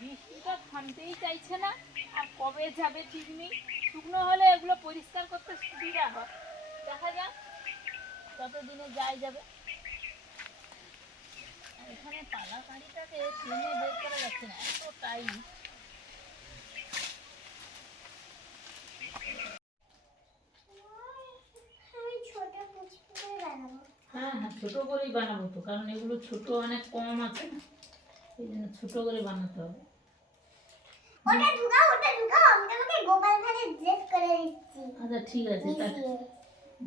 বৃষ্টিটা থামতেই চাইছে না। আর কবে যাবে ঠিক নেই। শুকনো হলে এগুলো পরিষ্কার করতে সুবিধা হয়। দেখা যাক ততদিনে যাই যাবে। এখানে পালা কাঁড়িটাকে টেনে বের করা যাচ্ছে না। এত বানাবো। হ্যাঁ হ্যাঁ ছোটো করেই বানাবো তো। কারণ এগুলো ছোট অনেক কম আছে না। এই জন্য ছোটো করে বানাতে হবে। ওটা ঢুকাও ওটা ঢুকাও। আমি তোমাকে গোপাল ভাঁড়ে ড্রেস করে দিচ্ছি। আচ্ছা ঠিক আছে তা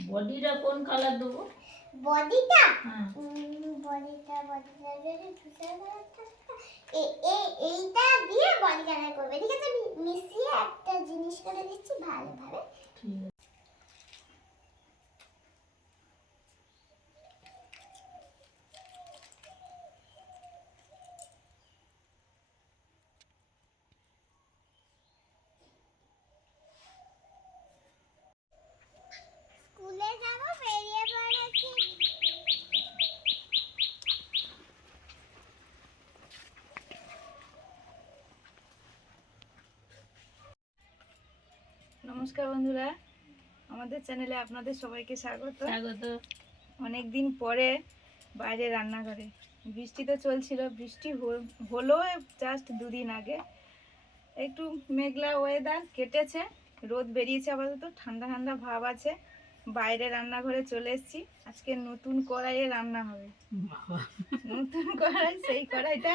বডিটা কোন কালার দেবো? বডিটা? হ্যাঁ। বডিটা বডিটা যদি ধূসর কালার থাকে এ- এ- এইটা দিয়ে বডি কালার করবে। ঠিক আছে মিশিয়ে একটা জিনিস করে দিচ্ছি ভালোভাবে। ঠিক আছে স্কুলে যাব বেরিয়ে পড়েছি নমস্কার বন্ধুরা। আমাদের চ্যানেলে আপনাদের সবাইকে স্বাগত। স্বাগত। অনেক দিন পরে বাইরে রান্নাঘরে। বৃষ্টি তো চলছিল বৃষ্টি হলো জাস্ট দুদিন আগে। একটু মেঘলা ওয়েদার কেটেছে রোদ বেরিয়েছে আপাতত ঠান্ডা ঠান্ডা ভাব আছে। বাইরে রান্নাঘরে চলে এসেছি আজকে নতুন কড়াইয়ে রান্না হবে। নতুন কড়াই সেই কড়াইটা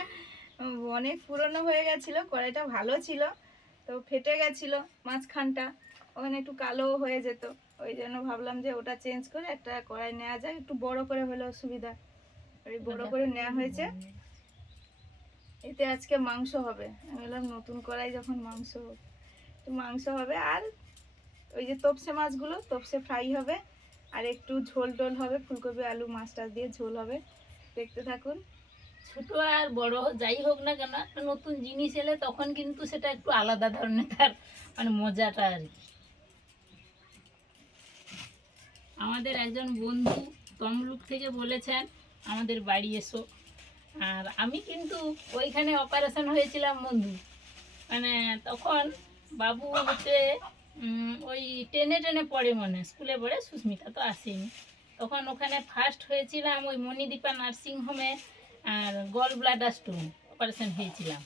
অনেক পুরনো হয়ে গেছিল কড়াইটা ভালো ছিল তো ফেটে গেছিল মাঝখানটা। ওখানে একটু কালো হয়ে যেত। ওই জন্য ভাবলাম যে ওটা চেঞ্জ করে একটা কড়াই নেওয়া যায় একটু বড় করে হলেও সুবিধা। ওই বড় করে নেওয়া হয়েছে। এতে আজকে মাংস হবে। আমি বললাম নতুন কড়াই যখন মাংস হোক একটু মাংস হবে। আর ওই যে তপসে মাছগুলো তপসে ফ্রাই হবে। আর একটু ঝোল টোল হবে ফুলকপি আলু মাছ টাছ দিয়ে ঝোল হবে। দেখতে থাকুন। ছোট আর বড় যাই হোক না কেন একটা নতুন জিনিস এলে তখন কিন্তু সেটা একটু আলাদা ধরনের তার মানে মজাটা আর কি। আমাদের একজন বন্ধু তমলুক থেকে বলেছেন, আমাদের বাড়ি এসো। আর আমি কিন্তু ওইখানে অপারেশন হয়েছিলাম বন্ধু। মানে তখন বাবু হচ্ছে ওই টেনে টেনে পড়ে মনে, স্কুলে পড়ে সুস্মিতা তো আসেনি। তখন ওখানে ফার্স্ট হয়েছিলাম ওই মণিদীপা নার্সিং হোমে আর গল ব্লাডার স্টোন অপারেশন হয়েছিলাম।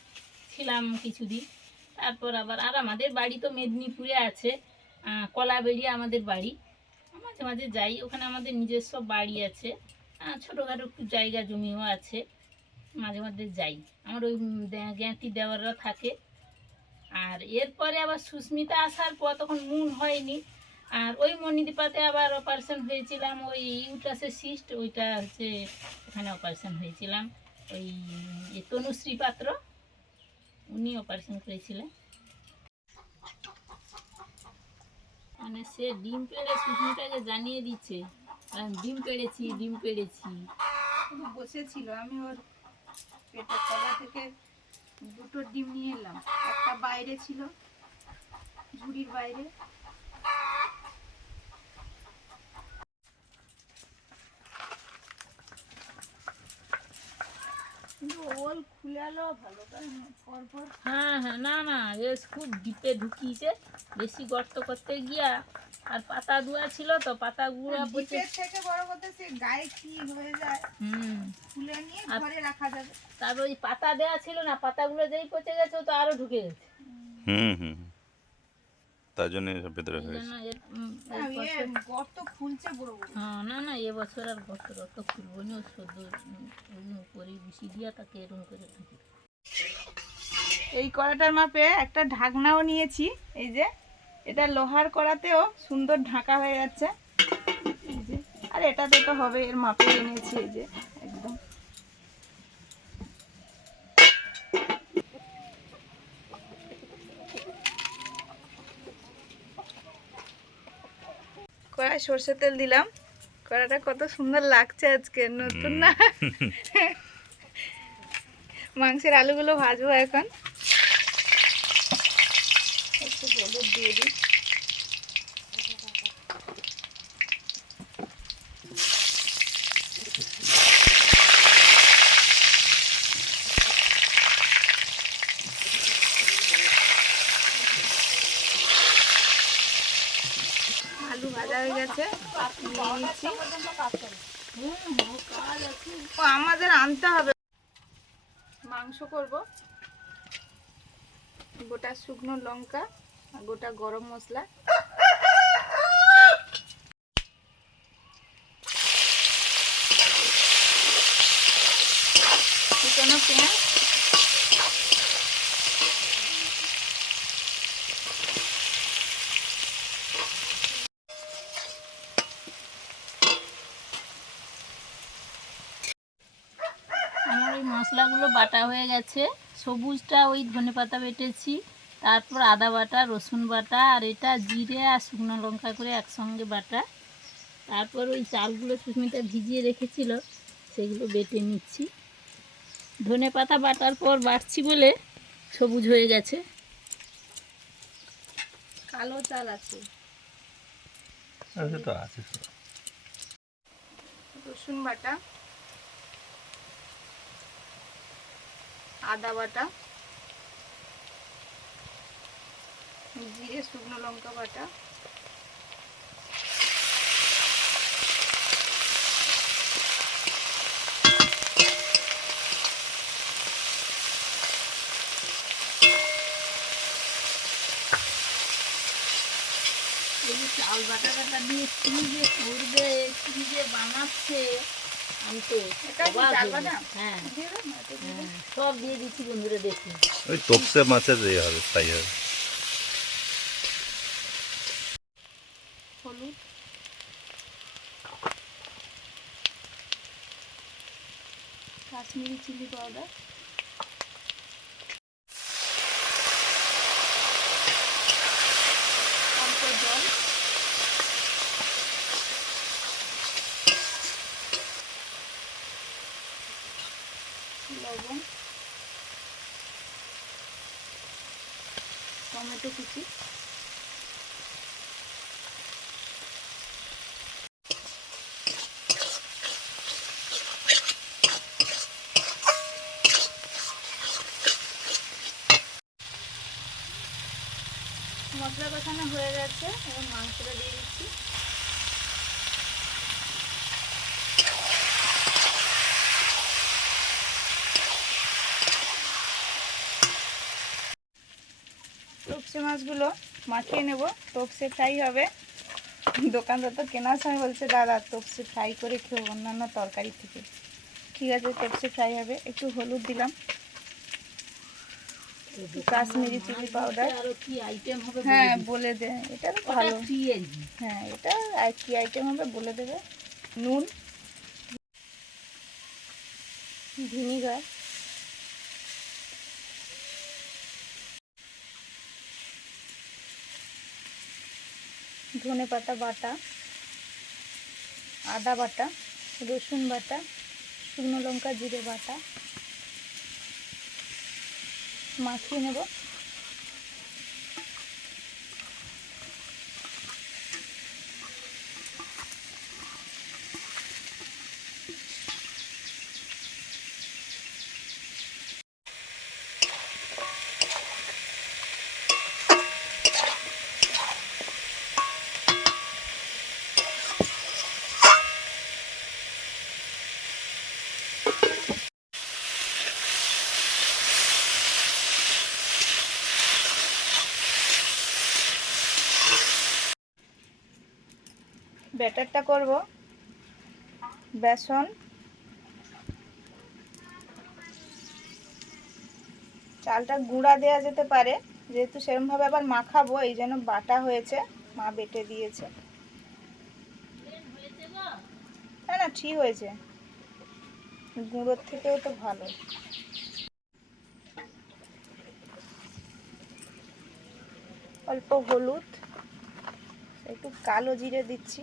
ছিলাম কিছুদিন। তারপর আবার, আর আমাদের বাড়ি তো মেদিনীপুরে আছে কলাবেড়িয়া আমাদের বাড়ি। মাঝে মাঝে যাই। ওখানে আমাদের নিজস্ব বাড়ি আছে। ছোটোখাটো একটু জায়গা জমিও আছে। মাঝে মাঝে যাই। আমার ওই জ্ঞাতি দেওয়াররা থাকে। আর এরপরে আবার সুস্মিতা আসার পর তখন মুন হয়নি। আর ওই মণিদীপাতে আবার অপারেশন হয়েছিলাম। ওই ইউটাসের সিস্ট ওইটা হচ্ছে ওখানে অপারেশন হয়েছিলাম। ওই তনুশ্রী পাত্র, উনি অপারেশন করেছিলেন। মানে সে ডিম পেড়ে সুস্মিতাকে জানিয়ে দিচ্ছে। আমি ডিম পেড়েছি ডিম পেড়েছি। বসেছিল, আমি ওর পেটের তলা থেকে দুটো ডিম নিয়ে এলাম। একটা বাইরে ছিল, ঝুড়ির বাইরে কিন্তু ওল খুলে আলো ভালো কারণ পরপর হ্যাঁ হ্যাঁ না না বেশ খুব ডিপে ঢুকিয়েছে। বেশি গর্ত করতে গিয়া আর পাতা দুয়া ছিল তো পাতা গুঁড়া পচে থেকে বড় কথা সে গায়ে কি হয়ে যায় হুম। খুলে নিয়ে ঘরে রাখা যাবে। তারপর ওই পাতা দেওয়া ছিল না পাতাগুলো যেই পচে গেছে ও তো আরও ঢুকে গেছে। হুম হুম। তার জন্য এসব ভেতরে এই হয়েছে। গর্ত খুলছে বড় বড়। হ্যাঁ না না এবছর আর গত রত খুলবো নি সদ্য উপরে দিয়া তাকে এরম করে এই কড়াটার মাপে একটা ঢাকনাও নিয়েছি এই যে এটা লোহার কড়াতেও সুন্দর ঢাকা হয়ে যাচ্ছে। আর এটাতে তো হবে এর মাপে এনেছি এই যে। কড়াই সর্ষের তেল দিলাম। কড়াটা কত সুন্দর লাগছে আজকে নতুন না? মাংসের আলুগুলো ভাজবো এখন। একটু হলুদ দিয়ে দিই। ভাজা হয়ে গেছে আমাদের আনতে হবে। মাংস করব। গোটা শুকনো লঙ্কা গোটা গরম মশলা। শুকনো পেঁয়াজ আমার ওই মশলাগুলো বাটা হয়ে গেছে। সবুজটা ওই ধনে পাতা বেটেছি তারপর আদা বাটা রসুন বাটা আর এটা জিরে আর শুকনো লঙ্কা করে একসঙ্গে বাটা। তারপর ওই চালগুলো সুস্মিতা ভিজিয়ে রেখেছিল সেগুলো বেটে নিচ্ছি। ধনে পাতা বাটার পর বাটছি বলে সবুজ হয়ে গেছে। কালো চাল আছে। আছে রসুন বাটা। আদা বাটা, জিরে শুকনো লঙ্কা বাটা, এই যে বাটা বাটা দিয়ে কি যে করবে কি যে বানাচ্ছে হয়ে। হ্যাঁ। হ্যাঁ, সব দিয়ে দিচ্ছি বন্ধুরা দেখি ওই মাছের ইয়ে হবে তাই হবে। হলুদ। কাশ্মীরি চিলি পাউডার অল্প জল লবণ টমেটো কুচি মশলা কষানো হয়ে গেছে এবং মাংসটা দিয়ে দিচ্ছি। তপসে মাছগুলো মাখিয়ে নেব। তপসে ফ্রাই হবে। দোকানদার তো কেনার সময় বলছে, দাদা তপসে ফ্রাই করে খেও অন্যান্য তরকারি থেকে। ঠিক আছে তপসে ফ্রাই হবে। একটু হলুদ দিলাম। Kashmiri chilli powder. হ্যাঁ বলে দে এটা ভালো। হ্যাঁ এটা আর কি আইটেম হবে বলে দেবে? নুন। ভিনিগার। ধনে পাতা বাটা। আদা বাটা রসুন বাটা শুকনো লঙ্কা জিরে বাটা। মাখিয়ে নেব। ব্যাটারটা করব। বেসন। চালটা গুঁড়া দেওয়া যেতে পারে, যেহেতু সেরকমভাবে আবার মাখাবো, এই জন্য বাটা হয়েছে, মা বেটে দিয়েছে। না না, ঠিক হয়েছে। গুঁড়োর থেকেও তো ভালো। অল্প হলুদ, একটু কালো জিরে দিচ্ছি।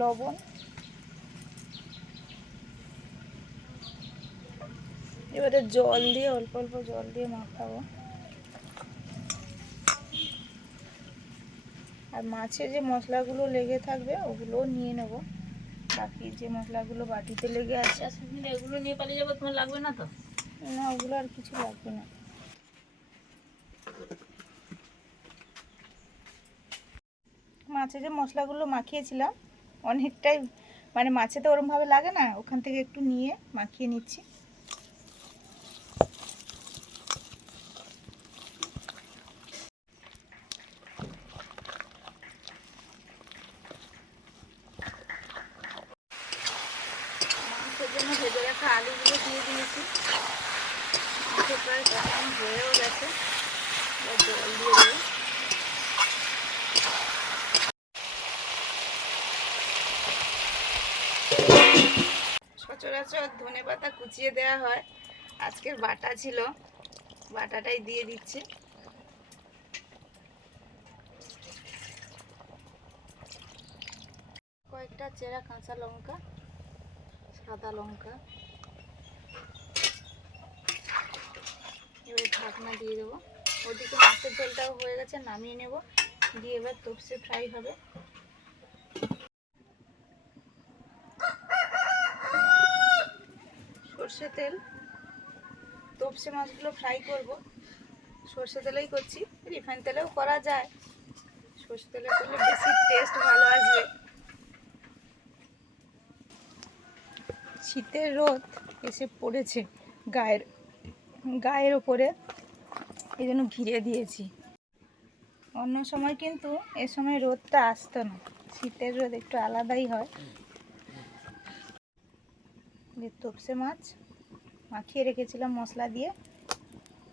লবণ। এবারে জল দিয়ে অল্প অল্প জল দিয়ে মাখাবো। আর মাছে যে মশলাগুলো লেগে থাকবে ওগুলোও নিয়ে নেব। বাকি যে মশলাগুলো বাটিতে লেগে আছে। জাসমিন এগুলো নিয়ে পালিয়ে যাব তোমার লাগবে না তো? না ওগুলো আর কিছু লাগবে না। মাছে যে মশলাগুলো মাখিয়েছিলাম অনেকটাই মানে মাছে তো ওরমভাবে লাগে না ওখান থেকে একটু নিয়ে মাখিয়ে নিচ্ছি মাংসের জন্য ভেজে রাখা আলুগুলো দিয়ে দিয়েছি মাংস প্রায় কষানো হয়েও গেছে এবার জল দিয়ে দেবো সচরাচর ধনে পাতা কুচিয়ে দেওয়া হয়। আজকের বাটা ছিল, বাটাটাই দিয়ে দিচ্ছে। কয়েকটা চেরা কাঁচা লঙ্কা, সাদা লঙ্কা। এবার ঢাকনা দিয়ে দেবো। ওদিকে মাছের ঝোলটাও হয়ে গেছে, নামিয়ে নেব। দিয়ে এবার তপসে ফ্রাই হবে। সর্ষে তেল। তপসে মাছগুলো ফ্রাই করব। সর্ষে তেলেই করছি। রিফাইন তেলেও করা যায়। সর্ষে তেলে করলে বেশি টেস্ট ভালো আসবে। শীতের রোদ এসে পড়েছে গায়ের গায়ের ওপরে। এই জন্য ঘিরে দিয়েছি। অন্য সময় কিন্তু এ সময় রোদটা আসতো না। শীতের রোদ একটু আলাদাই হয়। তপসে মাছ মাখিয়ে রেখেছিলাম মশলা দিয়ে।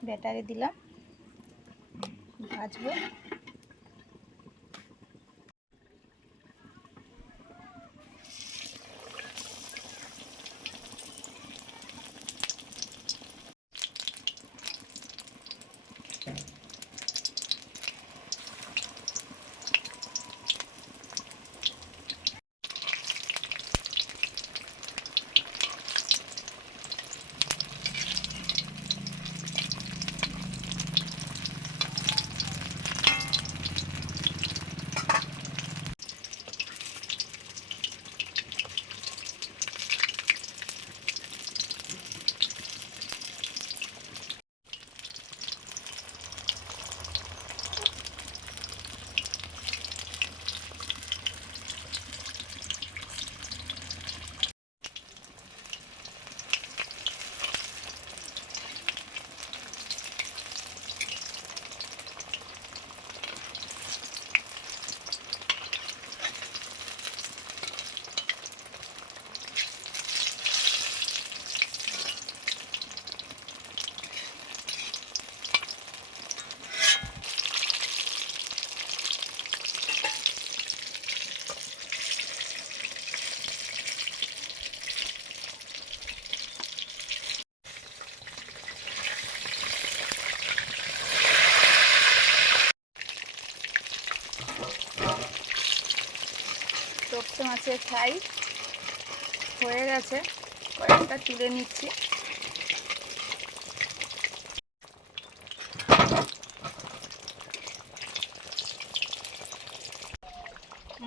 ব্যাটারে দিলাম। ভাজবো। মাছের ফ্রাই হয়ে গেছে। কয়েকটা তুলে নিচ্ছি।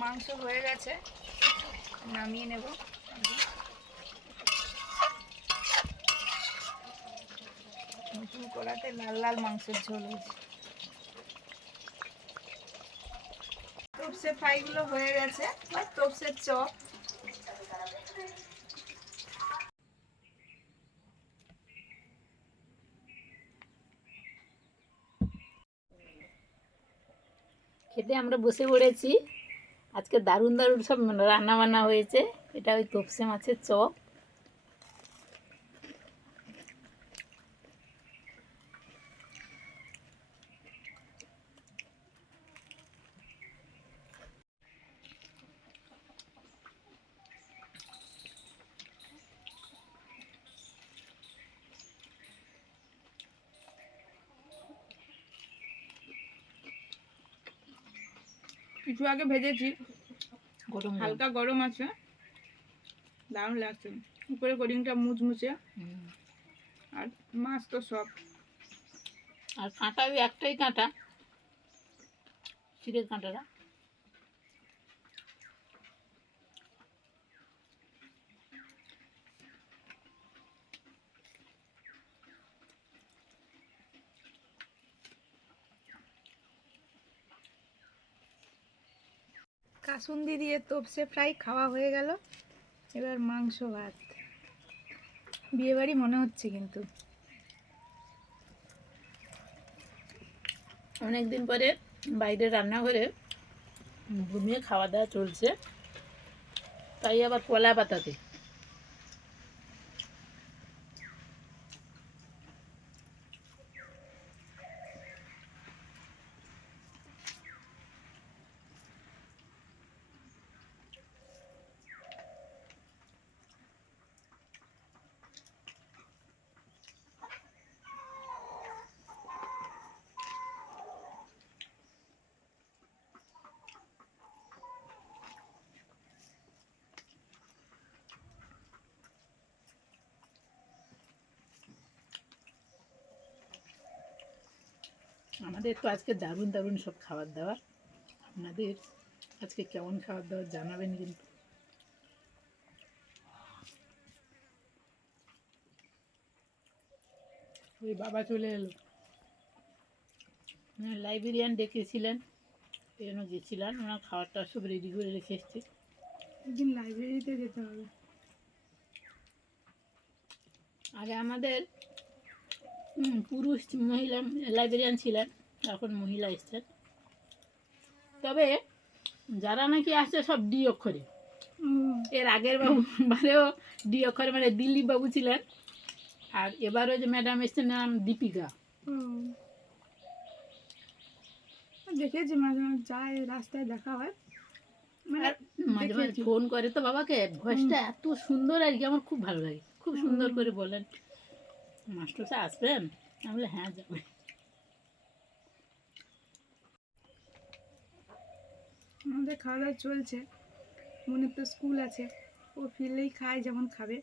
মাংস হয়ে গেছে। নামিয়ে নেব। নতুন কড়াতে লাল লাল মাংসের ঝোল হয়েছে। তপসে ফ্রাইগুলো হয়ে গেছে, বা তপসের চপ খেতে আমরা বসে পড়েছি। আজকে দারুণ দারুণ সব রান্না বান্না হয়েছে। এটা ওই তপসে মাছের চপ। কিছু আগে ভেজেছি। গরম। হালকা গরম আছে। দারুণ লাগছে। উপরে কোডিংটা মুচমুচে। আর মাছ তো সব। আর কাঁটা ওই একটাই কাঁটা। চিড়ের কাঁটাটা। কাসুন্দি দিয়ে তোপসে ফ্রাই খাওয়া হয়ে গেল। এবার মাংস, ভাত। বিয়েবাড়ি মনে হচ্ছে কিন্তু। অনেকদিন পরে বাইরে রান্নাঘরে ঘুমিয়ে খাওয়া দাওয়া চলছে। তাই আবার কলা পাতাতে। আমাদের তো আজকে দারুণ দারুণ সব খাবার দাবার। আপনাদের আজকে কেমন খাবার দাবার জানাবেন কিন্তু। ওই বাবা চলে এলো। লাইব্রেরিয়ান ডেকেছিলেন এই জন্য গেছিলাম। ওনার খাবারটা সব রেডি করে রেখে এসছে। একদিন লাইব্রেরিতে যেতে হবে। আগে আমাদের পুরুষ মহিলা লাইব্রেরিয়ান ছিলেন এখন মহিলা এসছেন। তবে যারা নাকি আসছে সব ডি অক্ষরে। এর আগের বাবু বারেও ডি অক্ষরে মানে দিলীপ বাবু ছিলেন আর এবারও যে ম্যাডাম এসছেন নাম দীপিকা। দেখেছি মাঝে মাঝে যায় রাস্তায় দেখা হয়। মানে মাঝে মাঝে ফোন করে তো বাবাকে ভয়েসটা এত সুন্দর আর কি আমার খুব ভালো লাগে। খুব সুন্দর করে বলেন। মাস্টার স্যার আসবেন? আমি বলি হ্যাঁ যাবে। আমাদের খাওয়া দাওয়া চলছে। মনের তো স্কুল আছে। ও ফিরলেই খায় যেমন খাবে।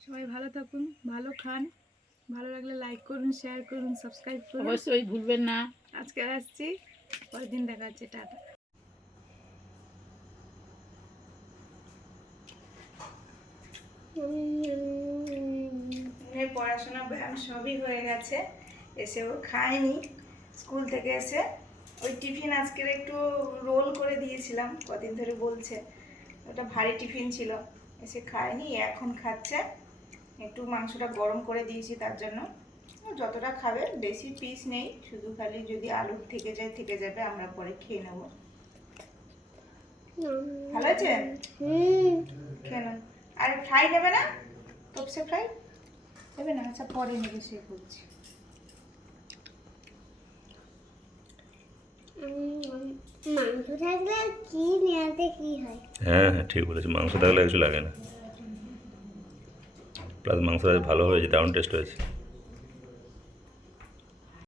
সবাই ভালো থাকুন ভালো খান। ভালো লাগলে লাইক করুন শেয়ার করুন সাবস্ক্রাইব করুন। অবশ্যই ভুলবেন না। আজকে আসছি। পরের দিন দেখা হচ্ছে। টাটা। মেয়ের পড়াশোনা ব্যায়াম সবই হয়ে গেছে। এসে ও খায়নি। স্কুল থেকে এসে ওই টিফিন আজকের একটু রোল করে দিয়েছিলাম কদিন ধরে বলছে। ওটা ভারী টিফিন ছিল। এসে খায়নি এখন খাচ্ছে। একটু মাংসটা গরম করে দিয়েছি তার জন্য। যতটা খাবে বেশি পিস নেই শুধু খালি যদি আলু থেকে যায় থেকে যাবে আমরা পরে খেয়ে নেব। ভালো আছে খেয়ে আর ফ্রাই নেবে না? তপসে ফ্রাই নেবে না আচ্ছা পরে নেবে সে বলছি মাংস থাকলে কি নেওয়াতে কি হয়? হ্যাঁ হ্যাঁ ঠিক বলেছি। মাংস থাকলে কিছু লাগে না। প্লাস মাংস ভালো হয়েছে দারুণ টেস্ট হয়েছে।